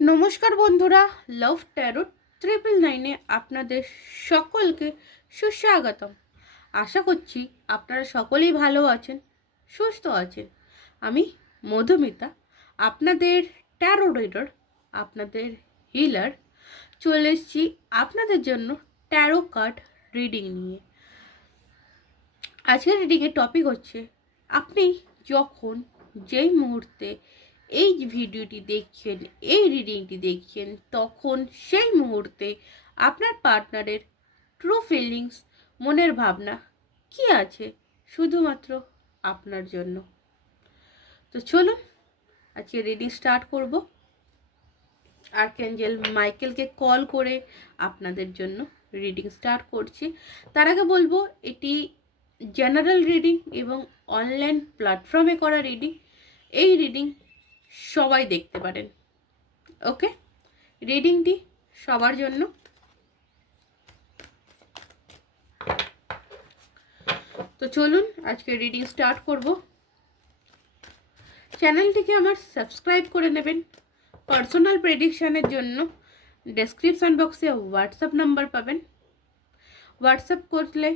নমস্কার বন্ধুরা লাভ tarot triple নাইনে আপনাদের সকলকে সুস্বাগতম। আশা করছি আপনারা সকলেই ভালো আছেন, সুস্থ আছেন। আমি মধুমিতা, আপনাদের ট্যারো রিডার আপনাদের হিলার চলে এসেছি আপনাদের জন্য ট্যারো কার্ড রিডিং নিয়ে। আজকের রিডিংয়ের টপিক হচ্ছে, আপনি যখন যেই মুহূর্তে এই ভিডিওটি দেখছেন, এই রিডিংটি দেখছেন, তখন সেই মুহূর্তে আপনার পার্টনারের ট্রু ফিলিংস মনের ভাবনা কি আছে? শুধুমাত্র আপনার জন্য। তো চলুন, আজকে রিডিং স্টার্ট করব। আর্কেঞ্জেল মাইকেলকে কল করে আপনাদের জন্য রিডিং স্টার্ট করছি। তার আগে বলব, এটি জেনারেল রিডিং এবং অনলাইন প্ল্যাটফর্মে করা রিডিং এই রিডিং সবাই দেখতে পারেন। ওকে? রিডিংটি সবার জন্য। তো চলুন আজকে রিডিং স্টার্ট করব। চ্যানেলটিকে আমার সাবস্ক্রাইব করে নেবেন। পার্সোনাল প্রেডিকশানের জন্য ডেসক্রিপশান বক্সে হোয়াটসঅ্যাপ নাম্বার পাবেন। হোয়াটসঅ্যাপ করলে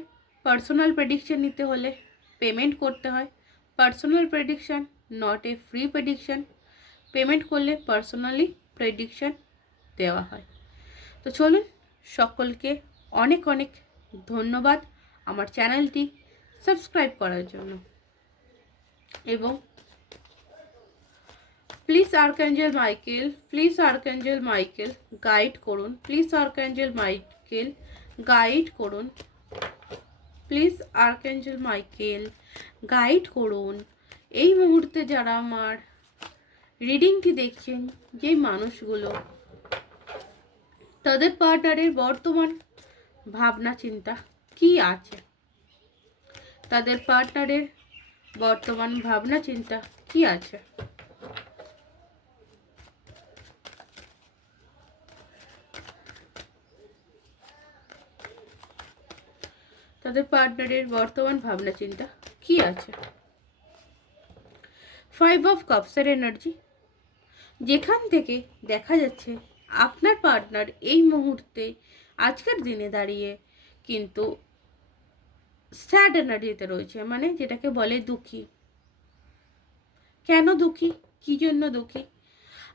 পার্সোনাল প্রেডিকশান নিতে হলে পেমেন্ট করতে হয়। Personal prediction, not a free prediction. Payment করলে পার্সোনালি প্রেডিকশান দেওয়া হয়। তো চলুন সকলকে অনেক অনেক ধন্যবাদ আমার চ্যানেলটি সাবস্ক্রাইব করার জন্য। এবং please archangel Michael, please archangel Michael guide করুন, প্লিজ আর্কাঞ্জেল মাইকেল গাইড করুন, প্লিজ আর্কাঞ্জেল মাইকেল গাইড করুন। এই মুহূর্তে যারা আমার রিডিংটি দেখছেন? যে মানুষগুলো। তাদের পার্টনারের বর্তমান ভাবনা, চিন্তা কি আছে? তাদের পার্টনারের বর্তমান ভাবনা, চিন্তা কি আছে? তাদের পার্টনারের বর্তমান ভাবনা, চিন্তা কি আছে? ফাইভ অফ কাপসের এনার্জি যেখান থেকে দেখা যাচ্ছে আপনার পার্টনার এই মুহূর্তে আজকের দিনে দাঁড়িয়ে কিন্তু স্যাড এনার্জিতে রয়েছে মানে যেটাকে বলে দুঃখী। কেন দুঃখী? কী জন্য দুঃখী?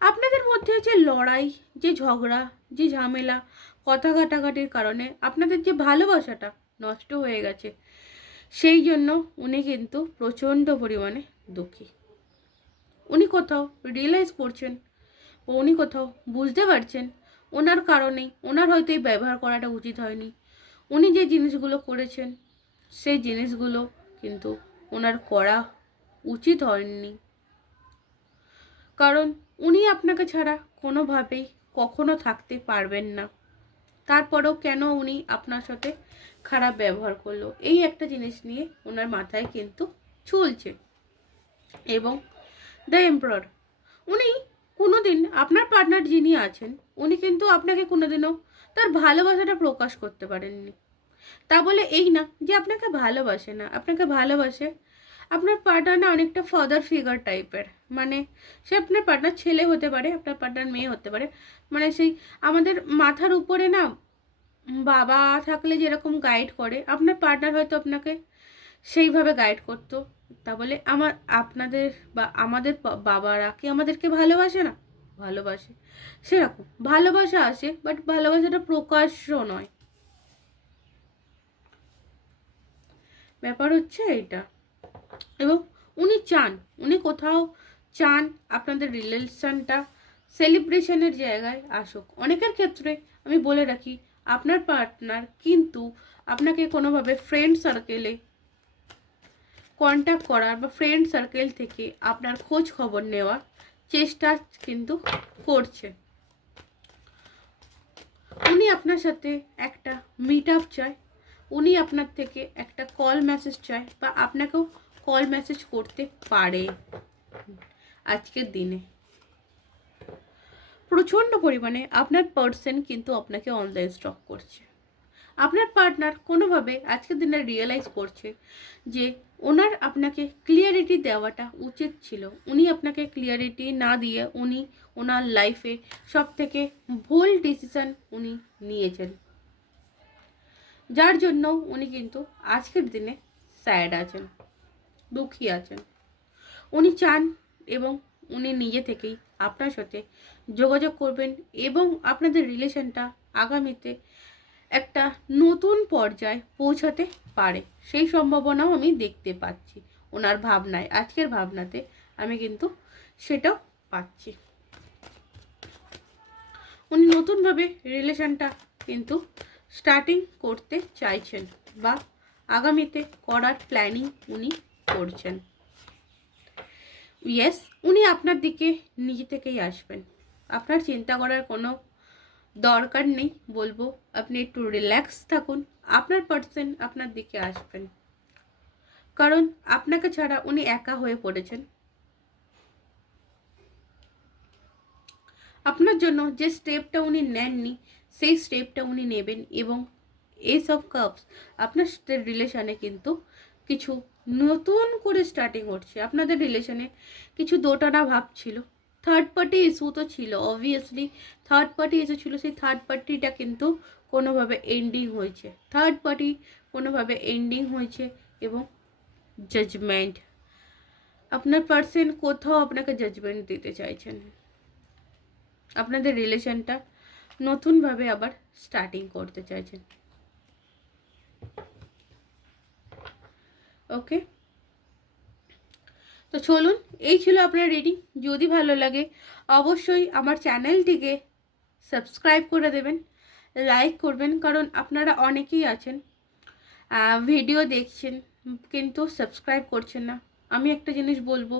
আপনাদের মধ্যে যে লড়াই, যে ঝগড়া, যে ঝামেলা, কথা কাটাকাটির কারণে আপনাদের যে ভালোবাসাটা নষ্ট হয়ে গেছে, সেই জন্য উনি কিন্তু প্রচণ্ড পরিমাণে দুঃখী। উনি কোথাও রিয়েলাইজ করছেন উনি কোথাও বুঝতে পারছেন, ওনার কারণেই, ওনার হয়তো এই ব্যবহার করাটা উচিত হয়নি। উনি যে জিনিসগুলো করেছেন, সেই জিনিসগুলো কিন্তু ওনার করা উচিত হয়নি। কারণ উনি আপনাকে ছাড়া কোনোভাবেই কখনো থাকতে পারবেন না। তারপরেও কেন উনি আপনার সাথে খারাপ ব্যবহার করল? এই একটা জিনিস নিয়ে ওনার মাথায় কিন্তু চলছে। এবং দ্য এমপ্রর উনি কোনোদিন আপনার পার্টনার যিনি আছেন, উনি কিন্তু আপনাকে কোনোদিনও তার ভালোবাসাটা প্রকাশ করতে পারেননি। তা বলে এই না যে আপনাকে ভালোবাসে না, আপনাকে ভালোবাসে আপনার পার্টনার না অনেকটা ফাদার ফিগার টাইপের মানে সে আপনার পার্টনার ছেলে হতে পারে, আপনার পার্টনার মেয়ে হতে পারে। মানে সেই আমাদের মাথার উপরে না বাবা থাকলে যেরকম গাইড করে, আপনার পার্টনার হয়তো আপনাকে সেইভাবে গাইড করতো। তা বলে আমার, আপনাদের বা আমাদের বাবারা কি আমাদেরকে ভালোবাসে না? ভালোবাসে। সেরকম, ভালোবাসা আসে বাট ভালোবাসাটা প্রকাশ্য নয়। ব্যাপার হচ্ছে এইটা। এবং উনি চান, উনি কোথাও চান আপনাদের রিলেশনটা সেলিব্রেশনের জায়গায় আসুক। অনেকের ক্ষেত্রে আমি বলে রাখি, আপনার পার্টনার কিন্তু আপনাকে কোনোভাবে ফ্রেন্ড সার্কেলে কন্ট্যাক্ট করার বা ফ্রেন্ড সার্কেল থেকে আপনার খোঁজ খবর নেওয়ার চেষ্টা কিন্তু করছে। উনি আপনার সাথে একটা মিট আপ চায়, উনি আপনার থেকে একটা কল মেসেজ চায় বা আপনাকেও কল মেসেজ করতে পারে আজকের দিনে। প্রচণ্ড পরিমাণে আপনার পার্সন কিন্তু আপনাকে অনলাইন স্টক করছে। আপনার পার্টনার কোনোভাবে আজকের দিনে রিয়েলাইজ করছে যে ওনার আপনাকে ক্লিয়ারিটি দেওয়াটা উচিত ছিল। উনি আপনাকে ক্লিয়ারিটি না দিয়ে উনি ওনার লাইফে সব থেকে ভুল ডিসিশন উনি নিয়েছেন। যার জন্য উনি কিন্তু আজকের দিনে স্যাড আছেন, দুঃখী আছেন। উনি চান এবং উনি নিজে থেকেই আপনার সাথে যোগাযোগ করবেন এবং আপনাদের রিলেশনটা আগামীতে একটা নতুন পর্যায়ে পৌঁছাতে পারে। সেই সম্ভাবনাও আমি দেখতে পাচ্ছি। ওনার ভাবনায়, আজকের ভাবনাতে আমি কিন্তু সেটাও পাচ্ছি। উনি নতুনভাবে রিলেশনটা কিন্তু স্টার্টিং করতে চাইছেন বা আগামীতে করার প্ল্যানিং উনি করছেন। ইয়েস উনি আপনার দিকে নিজে থেকেই আসবেন। আপনার চিন্তা করার কোনো দরকার নেই, বলব আপনি একটু রিল্যাক্স থাকুন, আপনার পার্সন আপনার দিকে আসবেন। কারণ আপনাকে ছাড়া উনি একা হয়ে পড়েছেন। আপনার জন্য যে স্টেপটা উনি নেননি, সেই স্টেপটা উনি নেবেন এবং এস অফ কাপস আপনার রিলেশনে কিন্তু কিছু নতুন করে স্টার্টিং হচ্ছে। আপনাদের রিলেশনে কিছু দোটানা ভাব ছিল। থার্ড পার্টি ইস্যু তো ছিল অবভিয়াসলি থার্ড পার্টি ইস্যু ছিল, সেই থার্ড পার্টিটা কিন্তু কোনোভাবে এন্ডিং হয়েছে। থার্ড পার্টি কোনোভাবে এন্ডিং হয়েছে এবং জাজমেন্ট আপনার পার্সন কোথাও আপনাকে জাজমেন্ট দিতে চাইছেন। আপনাদের রিলেশনটা নতুনভাবে আবার স্টার্টিং করতে চাইছেন। ওকে তো চলুন, এই ছিল আপনার রিডিং যদি ভালো লাগে, অবশ্যই আমার চ্যানেলটিকে সাবস্ক্রাইব করে দেবেন লাইক করবেন, কারণ আপনারা অনেকেই আছেন ভিডিও দেখছেন, কিন্তু সাবস্ক্রাইব করছেন না। আমি একটা জিনিস বলব,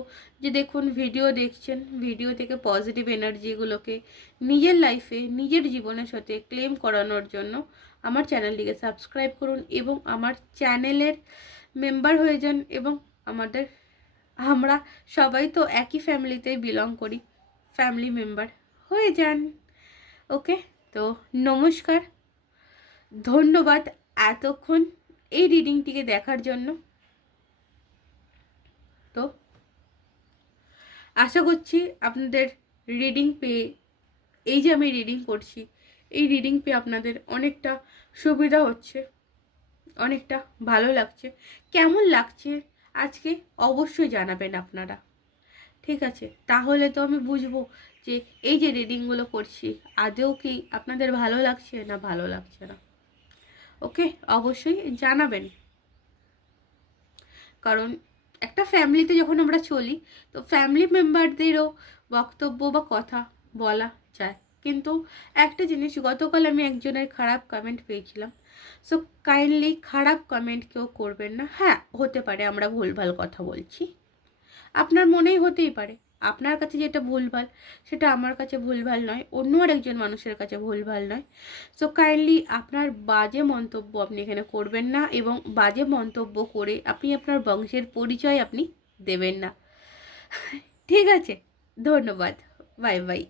যে দেখুন ভিডিও দেখছেন ভিডিও থেকে পজিটিভ এনার্জিগুলোকে নিজের লাইফে নিজের জীবনের সাথে ক্লেম করানোর জন্য আমার চ্যানেলটিকে সাবস্ক্রাইব করুন এবং আমার চ্যানেলের মেম্বার হয়ে যান এবং আমাদের আমরা সবাই তো একই ফ্যামিলিতেই বিলং করি ফ্যামিলি মেম্বার হয়ে যান। ওকে তো নমস্কার। ধন্যবাদ এতক্ষণ এই রিডিংটিকে দেখার জন্য। তো আশা করছি আপনাদের রিডিং পেয়ে, এই যে আমি রিডিং করছি, এই রিডিং পেয়ে আপনাদের অনেকটা সুবিধা হচ্ছে, অনেকটা ভালো লাগছে। কেমন লাগছে আজকে অবশ্যই জানাবেন আপনারা। ঠিক আছে, তাহলে তো আমি বুঝব যে এই যে রিডিংগুলো করছি, আদৌ কি আপনাদের ভালো লাগছে না ভালো লাগছে না। ওকে, অবশ্যই জানাবেন। কারণ একটা ফ্যামিলিতে যখন আমরা চলি, তো ফ্যামিলি মেম্বারদেরও বক্তব্য বা কথা বলা যায়। কিন্তু একটা জিনিস, গতকাল আমি একজনের খারাপ কমেন্ট পেয়েছিলাম। সো কাইন্ডলি খারাপ কমেন্ট কেউ করবেন না। হ্যাঁ হতে পারে, আমরা ভুলভাল কথা বলছি। আপনার মনেই হতেই পারে। আপনার কাছে যেটা ভুলভাল, সেটা আমার কাছে ভুলভাল নয়। অন্য আরেকজন মানুষের কাছে ভুলভাল নয়। সো কাইন্ডলি আপনার বাজে মন্তব্য আপনি এখানে করবেন না এবং বাজে মন্তব্য করে আপনি আপনার বংশের পরিচয় আপনি দেবেন না। ঠিক আছে, ধন্যবাদ। Bye bye.